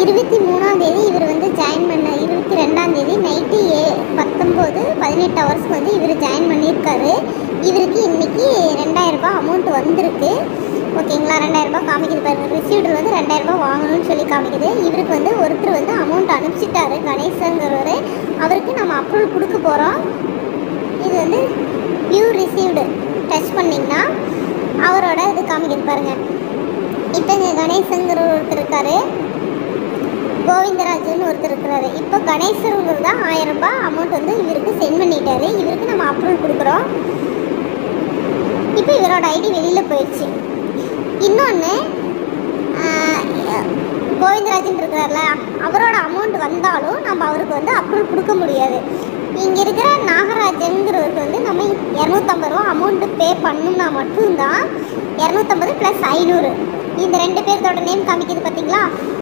23ஆம் தேதி இவர் வந்து ஜாயின் பண்ண, 22ஆம் தேதி நைட்டு 18 ஹவர்ஸ்க்கு வந்து இவர் ஜாயின் பண்ணியிருக்காரு. இவருக்கு இன்றைக்கி 2000 ரூபாய் அமௌண்ட் வந்திருக்கு. ஓகேங்களா, 2000 ரூபாய் காமிக்குது பாருங்கள். ரிசீவ்டில் வந்து 2000 ரூபாய் வாங்கணும்னு சொல்லி காமிக்குது. இவருக்கு வந்து ஒருத்தர் வந்து அமௌண்ட் அனுப்பிச்சிட்டாரு, கணேசங்கிறவர். அவருக்கு நம்ம அப்ரூவல் கொடுக்க போகிறோம். இது வந்து வியூ ரிசீவ்டு டச் பண்ணிங்கன்னா அவரோட இது காமிக்குது பாருங்கள். இப்போ இங்கே கணேசங்கிற ஒருத்தர் இருக்கார், கோவிந்தராஜன் ஒருத்தர் இருக்கிறாரு. இப்போ கணேசருங்கிறது தான் 1000 ரூபாய் அமௌண்ட் வந்து இவருக்கு சென்ட் பண்ணிட்டாரு. இவருக்கு நம்ம அப்ரூவல் கொடுக்குறோம். இப்போ இவரோட ஐடி வெளியில் போயிடுச்சு. இன்னொன்று, கோவிந்தராஜன் இருக்கிறார்ல, அவரோட அமௌண்ட் வந்தாலும் நம்ம அவருக்கு வந்து அப்ரூவல் கொடுக்க முடியாது. இங்கே இருக்கிற நாகராஜனுங்கிறவருக்கு வந்து நம்ம 250 ரூபா அமௌண்ட்டு பே பண்ணணும்னா மட்டும்தான் 250 + 500 இந்த 2 பேர்த்தோட நேம் காமிக்குது பார்த்தீங்களா.